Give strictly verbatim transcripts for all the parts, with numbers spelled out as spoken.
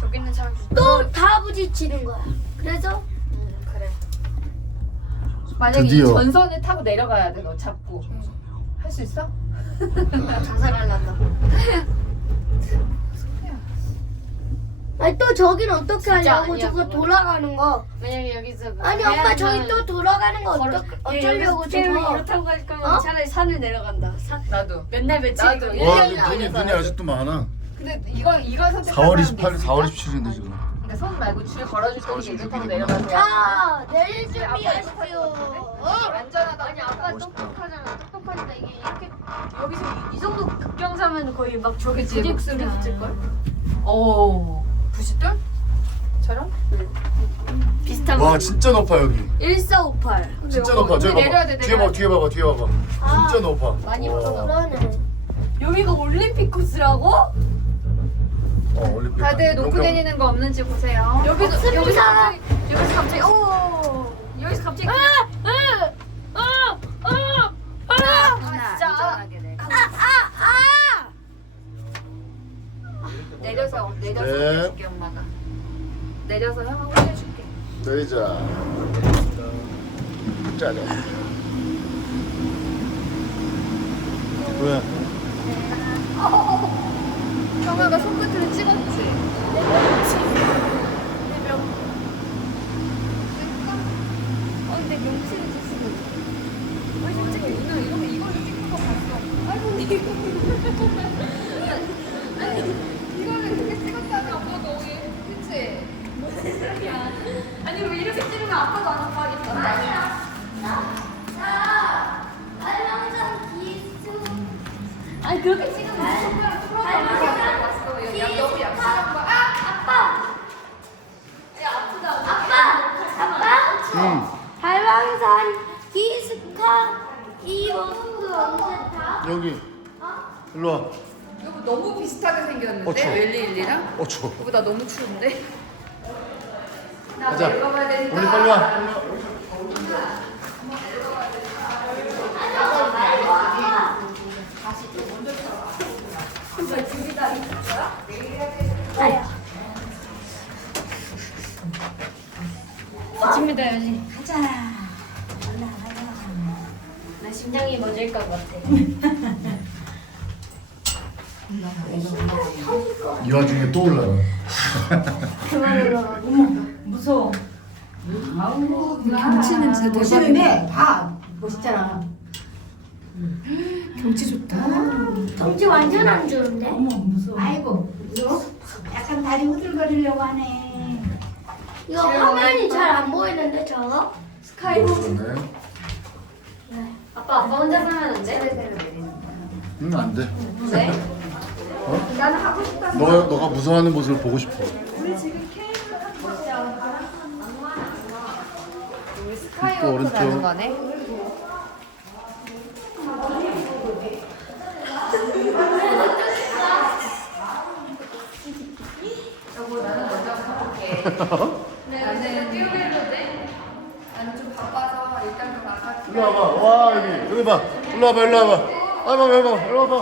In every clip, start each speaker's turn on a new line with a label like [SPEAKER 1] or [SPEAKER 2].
[SPEAKER 1] 저기 있는 사람
[SPEAKER 2] 또 다 부딪히는 거야. 그래서
[SPEAKER 1] 응 그래. 만약에
[SPEAKER 3] 드디어.
[SPEAKER 1] 이 전선을 타고 내려가야 돼. 너 잡고 할 수 있어?
[SPEAKER 2] 자살할란다. 아니 또 저긴 어떻게
[SPEAKER 1] 진짜
[SPEAKER 2] 하냐고.
[SPEAKER 1] 아니야,
[SPEAKER 2] 저거
[SPEAKER 1] 그건.
[SPEAKER 2] 돌아가는 거.
[SPEAKER 1] 만약에 여기서
[SPEAKER 2] 아니 엄마 저기 또 돌아가는 거 어떠, 어쩌려고 저거.
[SPEAKER 1] 이렇다고 갈 거면
[SPEAKER 2] 어?
[SPEAKER 1] 차라리 산을 내려간다. 산. 나도. 맨날 며칠
[SPEAKER 3] 와
[SPEAKER 1] 동안.
[SPEAKER 3] 눈이 눈이 아직도 많아.
[SPEAKER 1] 근데 이거 이거 선택.
[SPEAKER 3] 사월 이십팔, 사월 이십칠인데 지금.
[SPEAKER 1] 그러니까 손 말고 줄 걸어줄 때는 이제 타고 내려가서.
[SPEAKER 2] 자 내릴 준비
[SPEAKER 1] 아빠
[SPEAKER 2] 하십시오.
[SPEAKER 1] 어? 안전하다. 아니 아빠
[SPEAKER 3] 멋있다.
[SPEAKER 1] 똑똑하잖아. 똑똑하니까 이게 이렇게 여기서 이, 이 정도 급경사면 거의 막 저기 부직수를 붙일 걸. 오. 부싯돌?처럼? 비슷한
[SPEAKER 3] 와 진짜 높아 여기.
[SPEAKER 2] 일사오팔.
[SPEAKER 3] 진짜 높아. 저기
[SPEAKER 1] 내려야 돼.
[SPEAKER 3] 봐봐. 뒤에 봐, 뒤에 봐봐, 뒤에 봐봐.
[SPEAKER 2] 아.
[SPEAKER 3] 진짜 높아.
[SPEAKER 1] 많이
[SPEAKER 3] 와.
[SPEAKER 1] 벗어나.
[SPEAKER 2] 그러네.
[SPEAKER 1] 여기가 올림픽 코스라고?
[SPEAKER 3] 어 올림픽.
[SPEAKER 1] 다들 놓고
[SPEAKER 3] 용평.
[SPEAKER 1] 다니는 거 없는지 보세요. 여기도
[SPEAKER 2] 없습니다.
[SPEAKER 1] 여기서 갑자기 여기서 갑자기 오 여기서 갑자기 아아아아 진짜 안전하게 내.
[SPEAKER 2] 아아
[SPEAKER 1] 내려서 내려서
[SPEAKER 3] 네.
[SPEAKER 1] 올려줄게 엄마가. 내려서 형아 올려줄게.
[SPEAKER 3] 내리자. 짜자. 왜?
[SPEAKER 1] 형아가 손끝으로 찍었지. 내 명. 어 근데 명치를 찍으면. 아니 솔직히 오늘 이거 이걸로 찍는 거 봤어. 아이고 아니 이거를 이렇게 찍었다니 엄마가 오해. 그치? 무슨 소리야? 아니 왜 이렇게 찍으면 아빠도 안 아파하겠다. 아니야.
[SPEAKER 2] 자, 알랑장 기수.
[SPEAKER 1] 아니 그렇게 찍으면 손가락 풀어서
[SPEAKER 2] 기수.
[SPEAKER 1] 너무 약속한 거야. 아!
[SPEAKER 2] 아빠.
[SPEAKER 1] 야 아프다.
[SPEAKER 2] 아빠. 아빠.
[SPEAKER 3] 응.
[SPEAKER 2] 발왕산 기스카 이버스 언제 타?
[SPEAKER 3] 여기. 일로 와.
[SPEAKER 1] 이거 너무 비슷하게 생겼는데
[SPEAKER 3] 어, 추워.
[SPEAKER 1] 웰리일리랑?
[SPEAKER 3] 어 추워.
[SPEAKER 1] 이거보다 너무 추운데? 나
[SPEAKER 3] 가자.
[SPEAKER 1] 내려가봐야 되니까.
[SPEAKER 3] 우리 빨리 와.
[SPEAKER 1] 아침에 다야지. 가자. 나 심장이 멎을 것 같아.
[SPEAKER 3] 이 와중에 또 올라가.
[SPEAKER 4] 무서워.
[SPEAKER 1] 경치는 진짜
[SPEAKER 4] 멋있는데 봐 멋있잖아.
[SPEAKER 1] 경치 좋다.
[SPEAKER 2] 경치 완전 안 좋은데?
[SPEAKER 4] 어머 무서워. 아이고 무서워? 약간 다리 후들거리려고 하네.
[SPEAKER 2] 이거 화면이 잘 안 보이는데 저거?
[SPEAKER 1] 스카이보.
[SPEAKER 3] 그러네.
[SPEAKER 1] 아빠 아빠 혼자 살면 안 돼?
[SPEAKER 3] 응, 안 돼.
[SPEAKER 1] 왜?
[SPEAKER 3] 어?
[SPEAKER 1] 나는 하고 싶다.
[SPEAKER 3] 너 너가 무서워하는 모습을 보고 싶어.
[SPEAKER 1] 우리 지금 케이블 타고 있잖아. 우리
[SPEAKER 3] 있고,
[SPEAKER 1] 스카이워크
[SPEAKER 3] 오른쪽.
[SPEAKER 1] 가는 거네. 여보 나는 먼저 가볼게. 나는 듀오벨로데. 나는 좀 바빠서 일단 좀 나갈게.
[SPEAKER 3] 일로 와봐. 와 여기 여기 봐. 일로 와봐. 일로 와봐. 아 봐봐. 일로 와봐. 일로 와봐.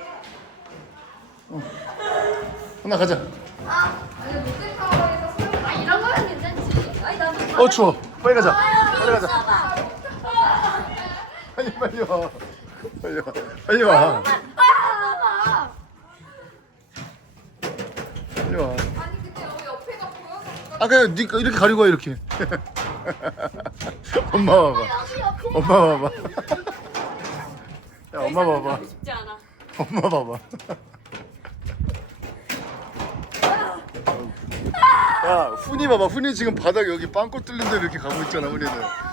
[SPEAKER 3] 어. 하나 가자.
[SPEAKER 1] 아니 롯데타워에서 소리. 아 이런 거면 괜찮지. 아니 나도.
[SPEAKER 3] 어 추워. 빨리 가자. 빨리 가자.
[SPEAKER 2] 써봐.
[SPEAKER 3] 빨리 빨리 와. 빨리 와. 빨리 와.
[SPEAKER 2] 아,
[SPEAKER 3] 빨리 와.
[SPEAKER 1] 아니 근데 여기 옆에가 보여서.
[SPEAKER 3] 아 그냥 니 이렇게 가리고 와 이렇게. 엄마 봐봐.
[SPEAKER 2] 여기 옆에.
[SPEAKER 3] 엄마 봐봐. 야 엄마 봐봐.
[SPEAKER 1] 쉽지 않아.
[SPEAKER 3] 엄마 봐봐. 야 훈이 봐봐. 훈이 지금 바닥 여기 빵꾸 뚫린 데로 이렇게 가고 있잖아 훈이는.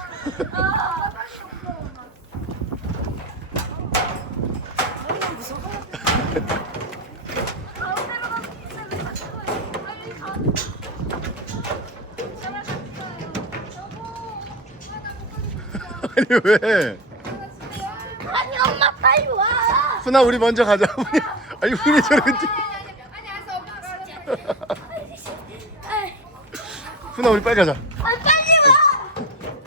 [SPEAKER 3] 아니 왜?
[SPEAKER 2] 아니 엄마 빨리 와.
[SPEAKER 3] 훈아 우리 먼저 가자. 훈이 아니 훈이 저렇게 뛰. 훈아 우리 빨리 가자.
[SPEAKER 2] 아, 빨리 와.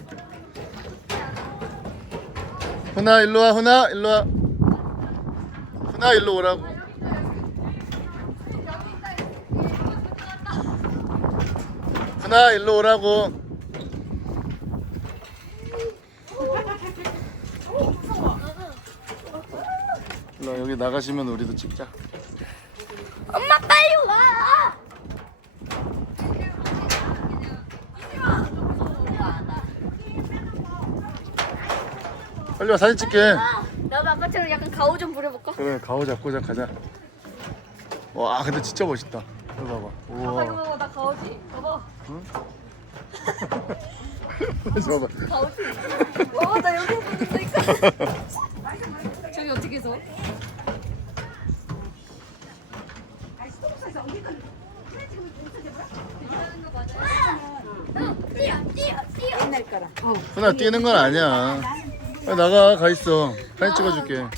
[SPEAKER 3] 훈아 일로 와. 훈아 일로 와. 훈아 일로 오라고. 하나 일로 오라고. 일로 여기 나가시면 우리도 찍자.
[SPEAKER 2] 엄마 빨리 와.
[SPEAKER 3] 빨리 와 사진 찍게.
[SPEAKER 2] 나도 아빠처럼 약간 가오 좀 부려볼까?
[SPEAKER 3] 그래 가오 잡고 자 가자. 와 근데 진짜 멋있다. 이거 봐봐. 우와.
[SPEAKER 1] 이거 봐봐 나 가오지. 봐봐.
[SPEAKER 3] 봐봐.
[SPEAKER 1] 가오지. 어, 나 여기 있으니까. 저기 어떻게 서?
[SPEAKER 2] 뛰어 뛰어 뛰어.
[SPEAKER 4] 옛날 거라.
[SPEAKER 3] 훈아 뛰는 건 아니야. 빨리 나가 가 있어. 사진 찍어줄게.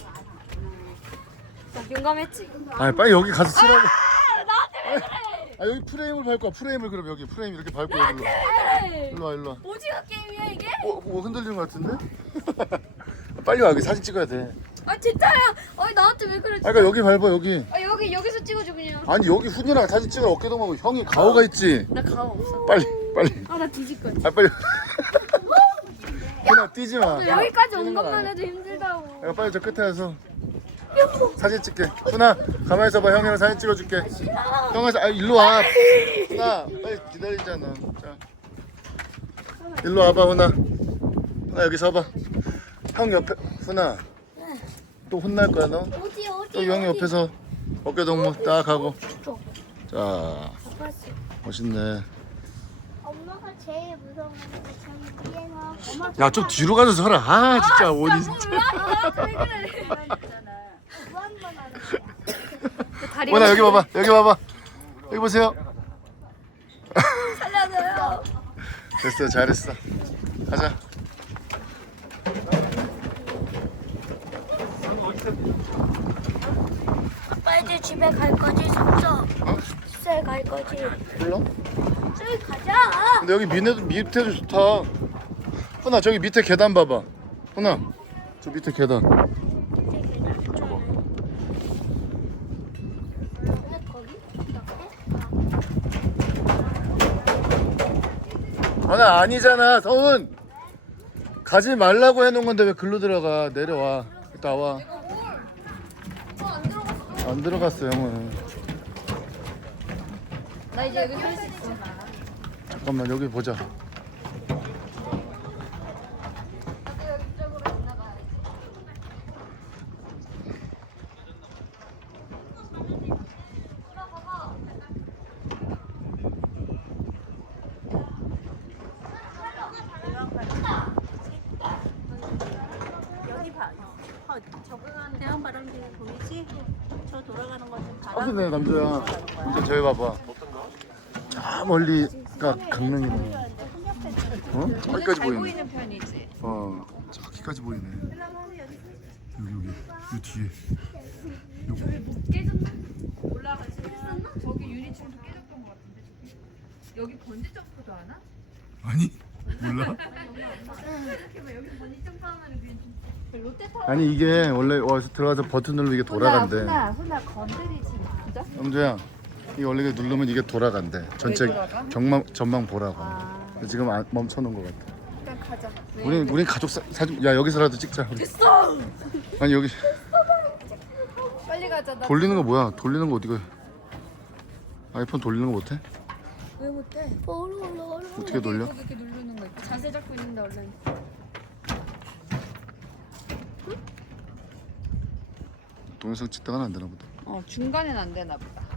[SPEAKER 1] 용감했지.
[SPEAKER 3] 아 빨리 여기 가서 쓰라고. 아 여기 프레임을 밟고 와. 프레임을 그럼 여기 프레임 이렇게 밟고 여기로. 일로 와 일로 와.
[SPEAKER 2] 오징어 게임이야 이게?
[SPEAKER 3] 어, 뭐 흔들리는 것 같은데? 빨리 와 여기 사진 찍어야 돼.
[SPEAKER 2] 아 진짜야? 아니 나한테 왜 그래?
[SPEAKER 3] 아 그러니까 여기 밟아 여기.
[SPEAKER 2] 아 여기 여기서 찍어줘 그냥.
[SPEAKER 3] 아니 여기 훈이랑 사진 찍으러 어깨동무하고 형이 가오가 있지.
[SPEAKER 2] 나 가오 없어.
[SPEAKER 3] 빨리 빨리.
[SPEAKER 2] 아 나 뒤질 거야.
[SPEAKER 3] 아 빨리. 훈아 뛰지 마.
[SPEAKER 2] 여기까지 온
[SPEAKER 3] 뛰는 건
[SPEAKER 2] 것만
[SPEAKER 3] 아니야.
[SPEAKER 2] 해도 힘들다고.
[SPEAKER 3] 내가 빨리 저 끝에 와서 사진 찍게. 훈아 가만히 있어봐. 형이랑 사진 찍어줄게. 형아 아 일로 와. 훈아 빨리 기다리잖아. 자 일로 와봐 훈아. 훈아 여기 서봐. 형 옆에 훈아. 또 혼날 거야 너.
[SPEAKER 2] 어디 어디?
[SPEAKER 3] 또 형이 옆에서 어깨 동무 딱 하고. 자 멋있네.
[SPEAKER 2] 엄마가 제일 무서운 게 저기 위에서 엄마
[SPEAKER 3] 야 좀 뒤로 가서 서라. 아 진짜 어디 진짜.
[SPEAKER 2] 왜 그래? 뭐한번 하는
[SPEAKER 3] 훈아 여기 봐봐. 여기 봐봐. 여기 보세요.
[SPEAKER 2] 살려줘요.
[SPEAKER 3] 됐어 잘했어. 가자.
[SPEAKER 2] 아빠 이제 집에 갈 거지 진짜?
[SPEAKER 3] 어?
[SPEAKER 2] 집에 갈 거지?
[SPEAKER 3] 불러?
[SPEAKER 2] 저기 가자.
[SPEAKER 3] 근데 여기 밑에도, 밑에도 좋다. 훈아 저기 밑에 계단 봐봐. 훈아 저 밑에 계단. 저거. 훈아 아니잖아 서훈. 가지 말라고 해놓은 건데 왜 글로 들어가. 내려와. 이따 와. 안 들어갔어 형은.
[SPEAKER 1] 나 이제 여기 서 있어.
[SPEAKER 3] 잠깐만 여기 보자.
[SPEAKER 4] 여기 봐. 어, 적응하는 태양 바람이 보이지? 저 돌아가는 거좀 봐.
[SPEAKER 3] 확인해 남자야. 이제 저기 봐봐. 저 멀리가 강릉이네. 어? 저기까지 보이네.
[SPEAKER 1] 편이지.
[SPEAKER 3] 어, 저기까지 보이네. 여기 여기 이 뒤에.
[SPEAKER 1] 올라가지. 저기 유리창도 깨졌던 것 같은데. 저기. 여기 번지 점프도 하나?
[SPEAKER 3] 아니 몰라?
[SPEAKER 1] 여기 번지 점프하면 그냥 롯데타워.
[SPEAKER 3] 아니 이게 원래 와서 들어가서 버튼 누르면 이게 돌아간대.
[SPEAKER 1] 훈아 훈아 건드리지 마. 진짜?
[SPEAKER 3] 남자야, 이게 원래 이게 누르면 이게 돌아간대. 전체
[SPEAKER 1] 돌아가?
[SPEAKER 3] 경망 전망 보라고.
[SPEAKER 1] 아.
[SPEAKER 3] 근데 지금 안, 멈춰놓은 것 같아.
[SPEAKER 1] 일단 가자.
[SPEAKER 3] 우리 우리 가족 사, 사진 야 여기서라도 찍자. 우리. 됐어. 아니 여기
[SPEAKER 1] 빨리 가자. 나
[SPEAKER 3] 돌리는 거 뭐야? 돌리는 거 어디가? 아이폰 돌리는 거 못해?
[SPEAKER 1] 왜 못해?
[SPEAKER 3] 어떻게 돌려?
[SPEAKER 1] 여기 이렇게 누르는 거 있고 자세 잡고 있는데 얼른.
[SPEAKER 3] 동영상 찍다가는 안 되나 보다.
[SPEAKER 1] 어 중간엔 안 되나 보다.